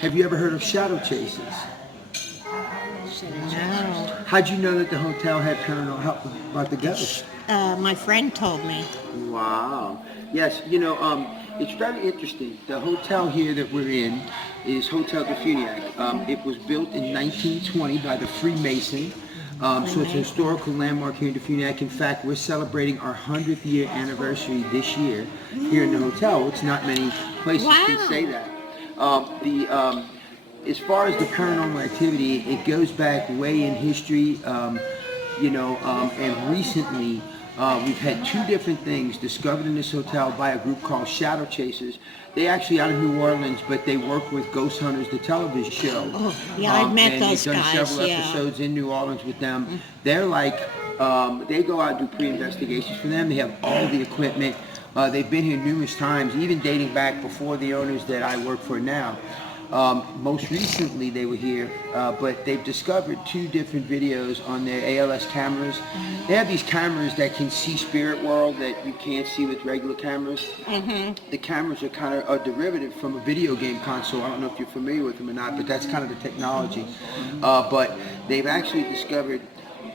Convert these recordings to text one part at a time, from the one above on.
Have you ever heard of shadow chases? No. How'd you know that the hotel had paranormal help about the ghosts? My friend told me. Wow. Yes, it's very interesting. The hotel here that we're in is Hotel de Funiac. It was built in 1920 by the Freemason. So it's a historical landmark here in de Funiac. In fact, we're celebrating our 100th year anniversary this year here in the hotel, which not many places can say that. As far as the paranormal activity, it goes back way in history, and recently we've had two different things discovered in this hotel by a group called Shadow Chasers. They actually out of New Orleans, but they work with Ghost Hunters, the television show. Oh, yeah, I've met those guys. And they've done several episodes in New Orleans with them. They're like, they go out and do pre-investigations for them. They have all the equipment. They've been here numerous times, even dating back before the owners that I work for now. Most recently they were here, but they've discovered two different videos on their ALS cameras. They have these cameras that can see spirit world that you can't see with regular cameras. The cameras are kind of a derivative from a video game console. I don't know if you're familiar with them or not, but that's kind of the technology. But they've actually discovered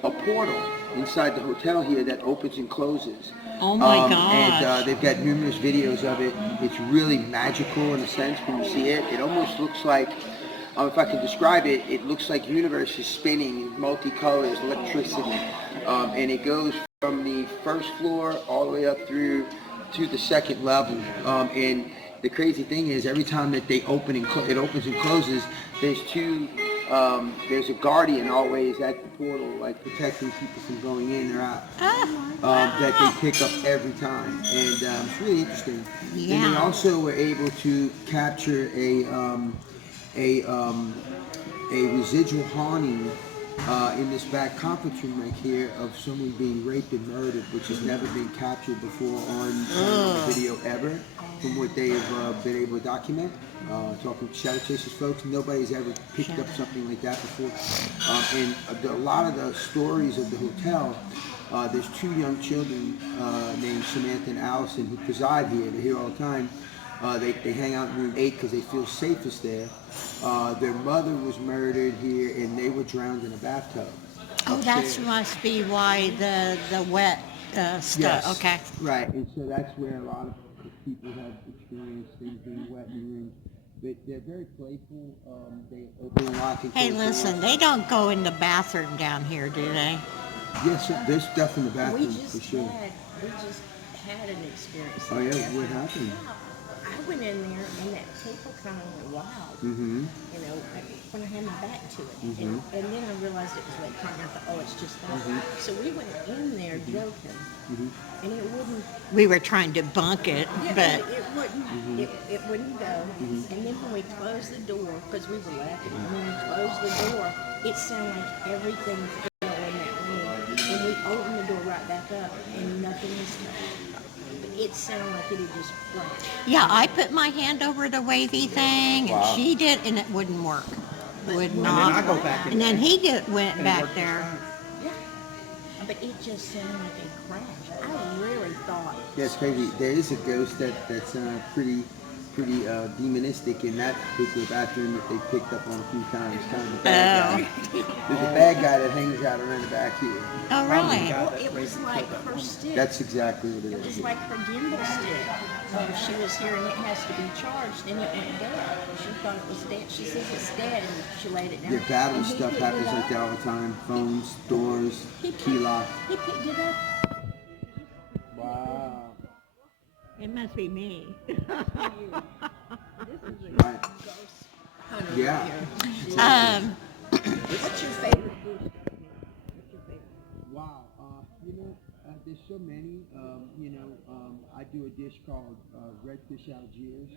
a portal inside the hotel here that opens and closes. Oh my gosh. And they've got numerous videos of it. It's really magical in a sense when you see it. It almost looks like, if I can describe it, it looks like the universe is spinning in multicolors, electricity. And it goes from the first floor all the way up through to the second level. And the crazy thing is every time that they open and it opens and closes, there's a guardian always at the portal, like protecting people from going in or out, that they pick up every time, and it's really interesting. Yeah. And they also were able to capture a residual haunting in this back conference room right here of someone being raped and murdered, which has never been captured before on video ever, from what they've been able to document. Talking to Shadow Chasers folks, nobody's ever picked up something like that before. And a lot of the stories of the hotel, there's two young children named Samantha and Allison who preside here. They're here all the time. They hang out in room 8 because they feel safest there. Their mother was murdered here and they were drowned in a bathtub. Oh, that must be why the wet stuff. Yes. Okay. Right, and so that's where a lot of people have experienced things being wet in the room. But they're very playful. They open and lock and Hey, close listen, doors. they don't go in the bathroom down here, do they? Yes, there's stuff in the We bathroom just for sure. had an experience. Oh like yeah, that. what happened? I went in there and that table kind of went wild. Mm-hmm. When I had my back to it, and then I realized it was electronic. I thought, oh, it's just that. So we went in there joking, and it wouldn't. We were trying to bunk it, but It wouldn't. It wouldn't go. And then when we closed the door, because we were laughing, and when we closed the door, it sounded like everything fell in that room. And we opened the door right back up, and nothing was touched. It sounded like it had just flashed. yeah, I put my hand over the wavy thing, and she did, and it wouldn't work. Would not. And then I go back in And then there. he went And it back worked there. Yeah. But it just sounded like a crash. I really thought. Yeah, it's crazy. There is a ghost that's pretty demonistic in that particular bathroom that they picked up on a few times. Kind of a bad guy. There's a bad guy that hangs out around the back here. Oh, really? Well, it was like her stick. That's exactly what it It was is. like her gimbal stick. She was here and it has to be charged, and it went dead. She thought it was dead. She says it's dead, and she laid it down. Yeah, battle And he stuff picked it happens like up. that all the time. Phones, doors, key lock. He picked it up. Wow. It must be me. This is a Right. ghost hunter. Yeah. What's your favorite food? What's your favorite? Wow. There's so many. I do a dish called redfish Algiers,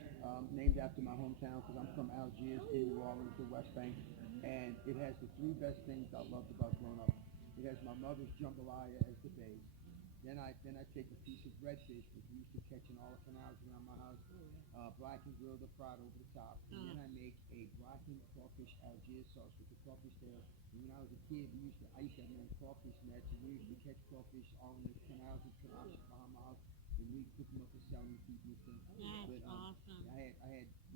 named after my hometown because I'm from Algiers in New Orleans, the West Bank, and it has the three best things I loved about growing up. It has my mother's jambalaya as the base. Then I take a piece of redfish, which we used to catch in all the canals around my house, blackened, grilled, or fried over the top. And then I make a blackened crawfish Algiers sauce with the crawfish tail. And when I was a kid, I used to have many crawfish nets, and we used to catch crawfish all in the canals and canals behind my house. and we put them up for selling people and stuff. That's But awesome.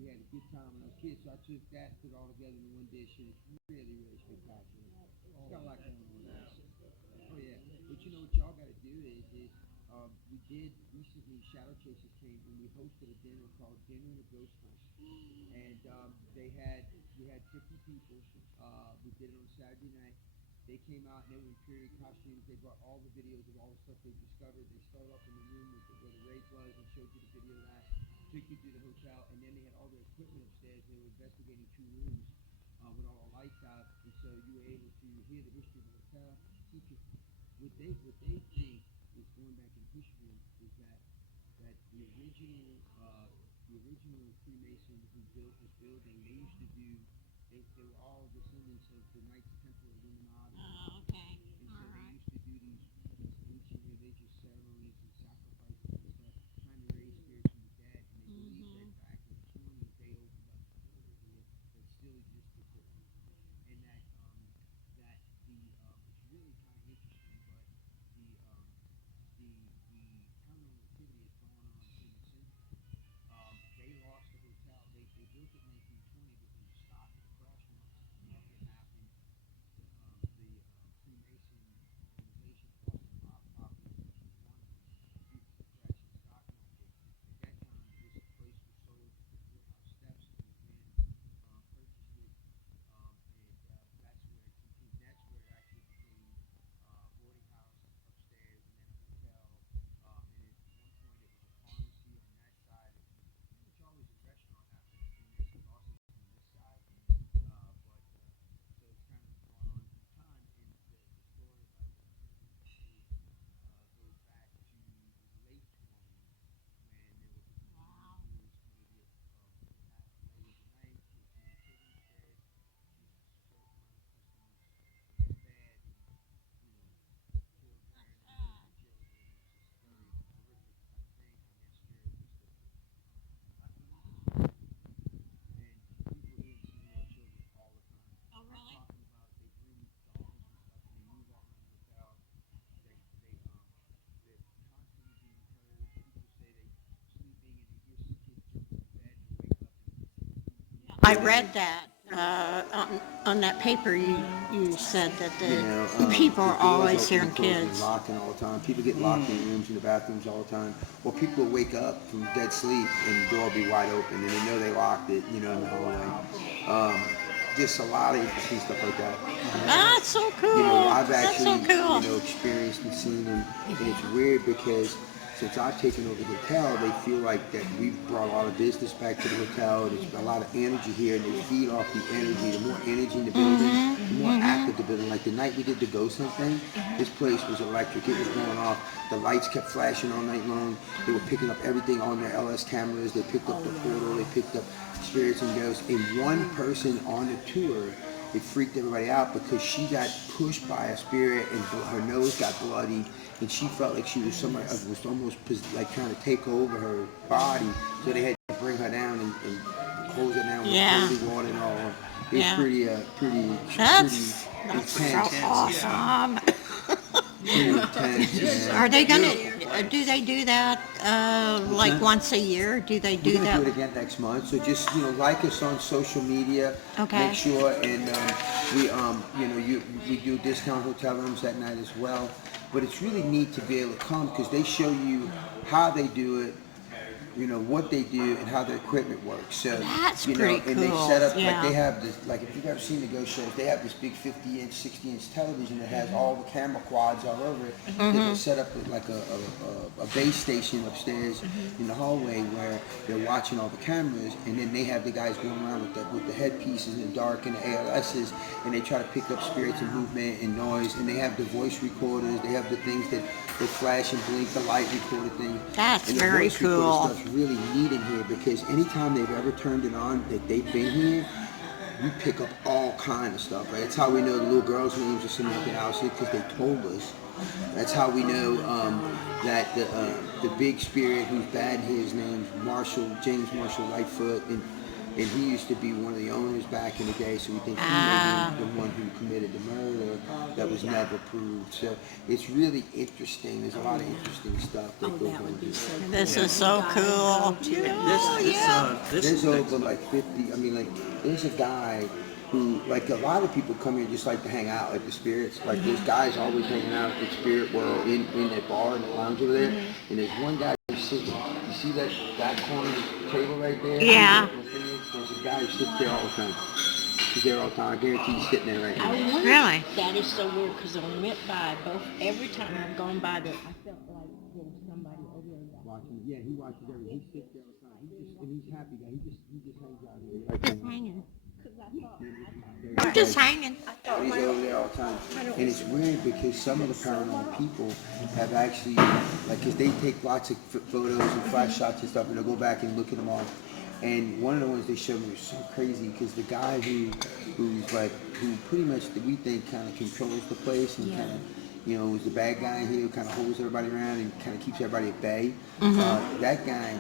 we had a good time when I was a kid, so I took that, put it all together in one dish, and it's really, really spectacular. It's got a lot going on there. Oh yeah, but you know what y'all got to do is we did recently. Shadow Chasers came and we hosted a dinner called Dinner in a Ghost House, and we had 50 people. We did it on Saturday night. They came out and they were in period costumes. They brought all the videos of all the stuff they discovered. They started off in the room where the raid was and showed you the video of that. Took you to the hotel, and then they had all their equipment upstairs. They were investigating 2 rooms with all the lights out, and so you were able to hear the history of the hotel. What they think is going back in history is that the original Freemason who built this building, they used to do they were all descendants of the Knights Templar Illuminati. Oh, okay. And so All they right. used to do these ancient religious ceremonies and sacrifices and stuff, trying to raise spirits from the dead. And they believe that back in the 20s, they opened up a portal here that still exists today. And that it's really kind of interesting, but the paranormal activity has gone on in the century. They lost the hotel. They built it in 1920, but when the stock crash market happened, the Freemason organization lost a lot of property, which was one of them, due to the crash in the stock market. At that time, this place was sold to the courthouse steps, and this man purchased it, and that's where it continued. That's where it actually became a boarding house upstairs, and then a hotel. And at one point, it was a pharmacy on that side. Pretty much always a restaurant after the Freemason losses on this side. So it's kind of gone on through time, and the story about the goes back to the late 20s when there was a woman who was maybe half late at night, she was seeing children dead, she was choking one of the customers in bed and, killed her and then raped the children. It was just a very horrific type thing, and their spirit was still and people here see more children all the time. Oh, I'm really? talking about they bring dolls and stuff and they move all around the hotel. They're constantly being heard. People say they sleeping and they hear some kids jumping in bed and they wake up and they see people. I read that on that paper. You said that the people The are doors always open hearing and close and kids. locking all the time. People get locked in rooms in the bathrooms all the time. Or people will wake up from dead sleep and the door will be wide open and they know they locked it, in the hallway. Just a lot of interesting stuff like that. That's so cool. I've That's so actually, cool. experienced and seen them, and it's weird because since I've taken over the hotel, they feel like that we've brought a lot of business back to the hotel. There's a lot of energy here, and they feed off the energy. The more energy in the building, the more active the building. Like the night we did the ghost hunt thing, this place was electric. It was going off. The lights kept flashing all night long. They were picking up everything on their LS cameras. They picked up the portal. They picked up spirits and ghosts. And one person on the tour, it freaked everybody out because she got pushed by a spirit and her nose got bloody and she felt like she was somebody was almost like trying to take over her body, so they had to bring her down and close her down with holy water and all. It was pretty That's intense. so awesome. Pretty intense. Are they gonna? Do they do that like once a year? Do they do We're gonna that? do it again next month. So just like us on social media. Okay. Make sure, and we do discount hotel rooms that night as well. But it's really neat to be able to come because they show you how they do it, what they do and how their equipment works. So That's and pretty they cool. set up Yeah. they have this, like if you've ever seen the ghost shows, they have this big 50-inch, 60-inch television that has all the camera quads all over it. They set up like a base station upstairs in the hallway where they're watching all the cameras, and then they have the guys going around with the headpieces in the dark and the ALSs, and they try to pick up spirits and movement and noise, and they have the voice recorders. They have the things that flash and blink, the light recorder thing. That's And the very voice recorder cool. stuff's really neat in here because anytime they've ever turned it on that they've been here, we pick up all kind of stuff. Right? That's how we know the little girls' names are Samantha and Alice because they told us. That's how we know that the big spirit who's bad, his name's James Marshall Lightfoot, and and he used to be one of the owners back in the day. So we think he Ah. may be the one who committed the murder that was never proved. So it's really interesting. There's a lot of interesting stuff that Oh, goes that on would be here. so cool. This is so cool. This There's is over like 50. I mean, like there's a guy who, like a lot of people come here just like to hang out, like the spirits. Like there's guys always hanging out at the spirit world in that bar in the lounge over there. And there's one guy who's sitting. You see that corner table right there? Yeah. There's a guy who sits there all the time. He's there all the time. I guarantee he's sitting there right now. I wonder. Really? That is so weird because when we went by, every time I've gone by there, I felt like there was somebody over there. Watching. Yeah, he watches everything. He sits there all the time. He's happy guy. He just hangs out here. Like, Just hanging. I'm I'm just hanging. He's over there all the time. And it's weird because some of the paranormal people have actually, like, because they take lots of photos and flash shots and stuff, and they'll go back and look at them all. And one of the ones they showed me was so crazy because the guy who pretty much we think kind of controls the place and kind of, you know, was the bad guy here who kind of holds everybody around and kind of keeps everybody at bay. That guy,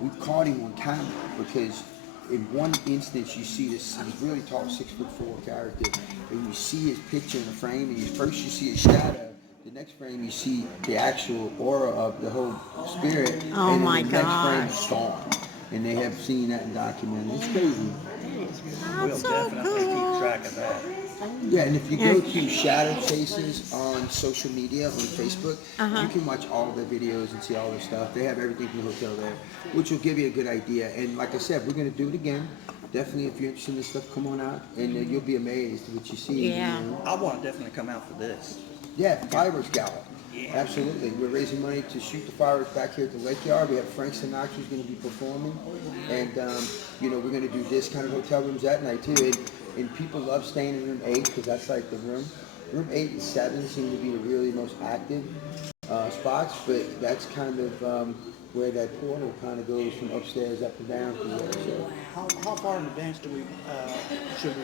we caught him on camera because in one instance you see this, he's really tall, 6'4" character, and you see his picture in the frame, and first you see his shadow, the next frame you see the actual aura of the whole spirit, Oh and my then the next frame gosh. is gone. And they have seen that and documented. It's crazy. we'll That's so definitely keep cool. track of that. Yeah, and if you go to Shadow Chases on social media, on Facebook, you can watch all their videos and see all their stuff. They have everything from the hotel there, which will give you a good idea. And like I said, we're going to do it again. Definitely, if you're interested in this stuff, come on out, and you'll be amazed at what you see. Yeah. You know? I want to definitely come out for this. Yeah, fireworks gala. Absolutely. We're raising money to shoot the fireworks back here at the Lake Yard. We have Frank Sinatra who's going to be performing. And, you know, we're going to do this kind of hotel rooms that night, too. And people love staying in room 8 because that's like the room. Room 8 and 7 seem to be the really most active spots, but that's kind of where that portal kind of goes from upstairs up and down. So, How far in advance should we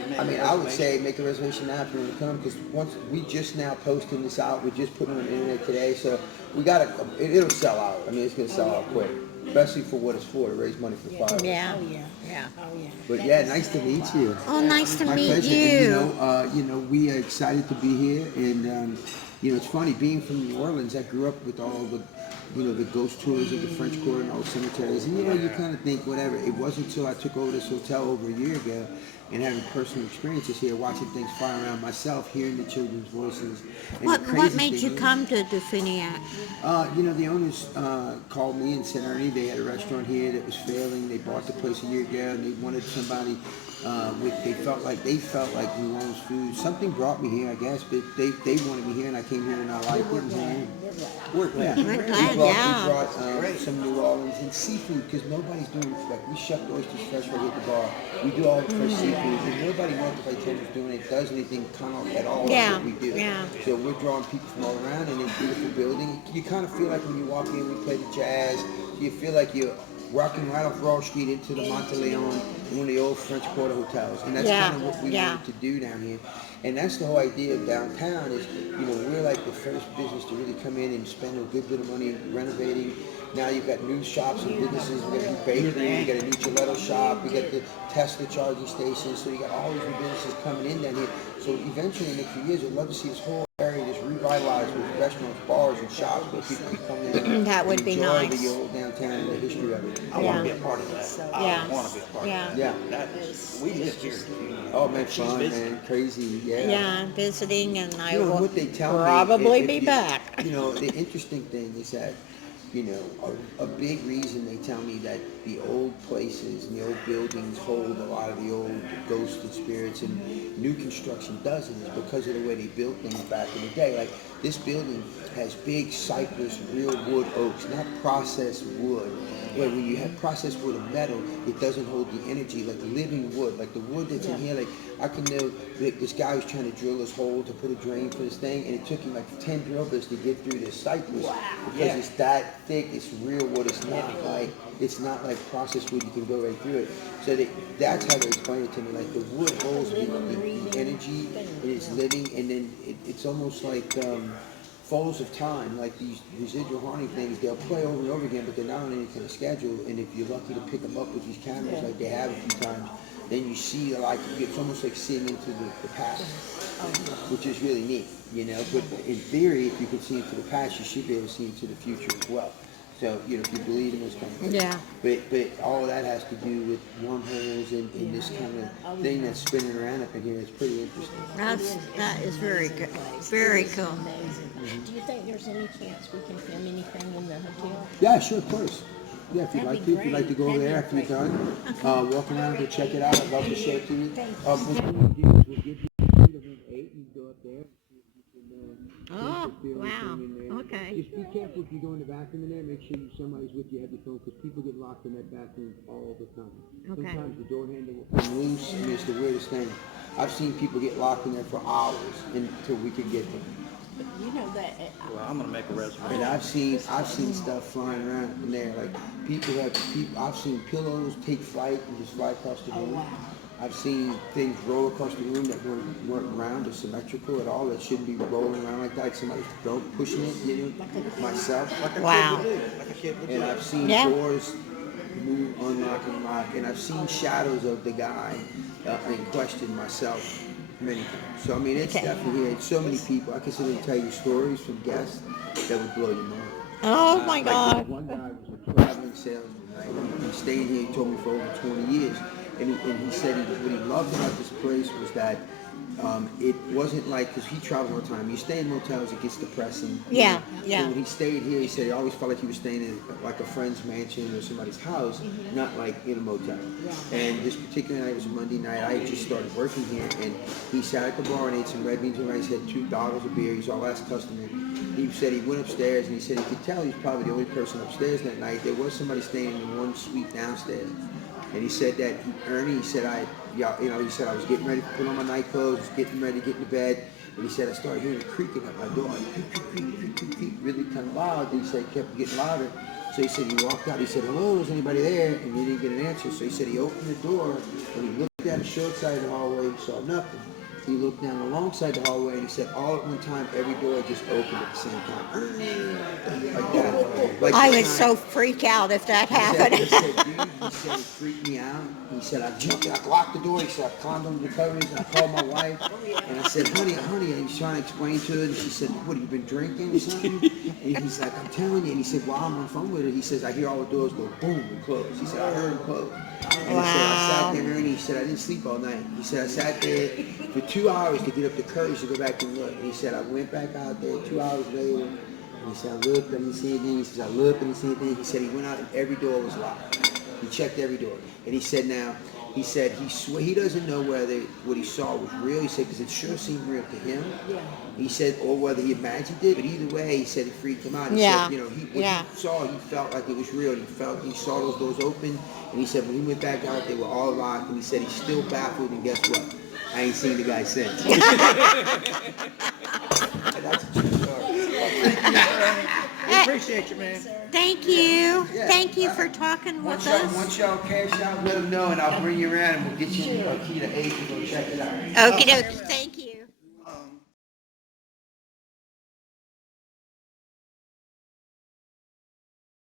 make? I mean, I would say make a reservation now if you want to come, because once we just now posting this out, we're just putting it on the internet today, so we got to, it'll sell out. I mean, it's going to sell out quick, especially for what it's for, to raise money for fire. Yeah. Oh yeah. Yeah. Oh yeah. But yeah, nice to meet you. Oh, nice to My meet pleasure. you. And, you know, we are excited to be here, and you know, it's funny being from New Orleans. I grew up with all the, you know, the ghost tours of the French Quarter and all the cemeteries, and you know, you kind of think whatever. It wasn't until I took over this hotel over a year ago and having personal experiences here, watching things fly around myself, hearing the children's voices. And What the what crazy made thing you is, come to Dufiniac? you know, the owners called me and said, Ernie, they had a restaurant here that was failing. They bought the place a year ago, and they wanted somebody they felt like New Orleans food. Something brought me here, I guess, but they wanted me here, and I came here and I liked it. And we're glad. We're glad, We brought, yeah. we brought some New Orleans and seafood because nobody's doing it. Like we shuck the oysters fresh right here at the bar. We do all the fresh seafood, and nobody north of I-10 is doing it. Does anything kind of at all Yeah, like what we do. yeah. So we're drawing people from all around in this beautiful building. You kind of feel like when you walk in, we play the jazz. You feel like you're walking right off Broad Street into the Monteleone, one of the old French Quarter hotels. And that's Yeah, kind of what we yeah. wanted to do down here. And that's the whole idea of downtown is, you know, we're like the first business to really come in and spend a good bit of money renovating. Now you've got new shops and businesses. We got a new bakery, we got a new gelato shop, we got the Tesla charging station. So you got all these new businesses coming in down here. So eventually in the next few years, I'd love to see this whole area just revitalized with restaurants, bars, and shops where people can come in That would and be enjoy nice. the old downtown and the history of it. I want to be a part of that. Yeah. I want to be a part Yeah. of Yeah. that. We live here. Oh man, She's fun, busy. man, crazy, yeah. Yeah, visiting, and I You know, will what they tell probably me, be you, back. You know, the interesting thing is that, you know, a big reason they tell me that the old places and the old buildings hold a lot of the old ghosts and spirits, and new construction doesn't, is because of the way they built things back in the day. Like this building has big cypress, real wood oaks, not processed wood. Where when you have processed wood and metal, it doesn't hold the energy like living wood. Like the wood that's in here, like I can know that this guy was trying to drill this hole to put a drain for this thing, and it took him like 10 drill bits to get through this cypress because it's that thick. It's real wood. It's not like processed wood. You can go right through it. So that's how they explain it to me. Like the wood holds the energy, and it's living, and then it's almost like folds of time, like these residual haunting things, they'll play over and over again, but they're not on any kind of schedule. And if you're lucky to pick them up with these cameras, like they have a few times, then you see like it's almost like seeing into the past, which is really neat, you know. But in theory, if you can see into the past, you should be able to see into the future as well. So, you know, if you believe in those kind of things. Yeah. But all of that has to do with wormholes and this kind of thing that's spinning around up in here. It's pretty interesting. That is very good. Very cool. Amazing. Do you think there's any chance we can film anything in the hotel? Yeah, sure, of course. Yeah, if you'd That'd like be to. If you'd like to go over great. there after That'd you're be done, walk around, go check it out. I'd love to show it to you. Thank you. What we'll do is we'll give you a sheet of room 8. You can go up there. Oh, wow. Okay. Just be careful if you go in the bathroom in there. Make sure somebody's with you, have your phone, because people get locked in that bathroom all the time. Okay. Sometimes the door handle will come loose. I mean, it's the weirdest thing. I've seen people get locked in there for hours until we could get them. You know that. Well, I'm gonna make a reservation. And I've seen stuff flying around in there. Like I've seen pillows take flight and just fly across the room. wow. I've seen things roll across the room that weren't round or symmetrical at all. That shouldn't be rolling around like that. Like somebody's pushing it, you know, myself. Like a Wow. kid would do. Like a kid would do. And I've seen Yeah. doors move, unlock, and lock. And I've seen shadows of the guy in question myself many times. So I mean, it's Okay. definitely here. It's so many people. I can sit and tell you stories from guests that would blow your mind. Oh my Like God. one guy was a traveling salesman. Right? He stayed here. He told me for over 20 years, and he said what he loved about this place was that it wasn't like, because he traveled all the time. You stay in motels, it gets depressing. Yeah, So yeah. when he stayed here, he said he always felt like he was staying in like a friend's mansion or somebody's house, not like in a motel. And this particular night was a Monday night. I had just started working here, and he sat at the bar and ate some red beans and rice. He had 2 bottles of beer. He's our last customer. He said he went upstairs, and he said he could tell he was probably the only person upstairs that night. There was somebody staying in one suite downstairs. And he said that Ernie, he said he said I was getting ready to put on my night clothes, was getting ready to get into bed, and he said I started hearing it creaking at my door, like, creak, creak, creak, creak, creak, creak, really kind of loud. And he said it kept getting louder. So he said he walked out. He said, "Hello, is anybody there?" And he didn't get an answer. So he said he opened the door and he looked down the short side of the hallway, saw nothing. He looked down the long side of the hallway and he said all at one time every door just opened at the same time. Like that. Like I that. would so freak out if that He said, happened. dude, he said it freaked me out. He said I jumped out, locked the door. He said I climbed under the covers and I called my wife and I said, honey, and he's trying to explain to her and she said, what, have you been drinking or something? And he's like, I'm telling you. And he said, while I'm on the phone with her, he says, I hear all the doors go boom and close. He said, I heard them close. And he said, I sat there and he said, I didn't sleep all night. He said, I sat there for 2 hours to get up the courage to go back and look. And he said, I went back out there 2 hours later. And he said, I looked, I didn't see anything. He says, I looked, I didn't see anything. He said he went out and every door was locked. He checked every door. And he said he doesn't know whether what he saw was real. He said, because it sure seemed real to him. He said, or whether he imagined it. But either way, he said it freaked him out. He Yeah. said, he saw, he felt like it was real. He saw those doors open. And he said, when he went back out, they were all locked. And he said he's still baffled. And guess what? I ain't seen the guy since. That's a true story. We appreciate you, man. Thank you. Yeah. Thank you for talking with us. Once y'all cash out, let them know, and I'll bring you around, and we'll get you a key to 8 and go check it out. Okie dokie. Thank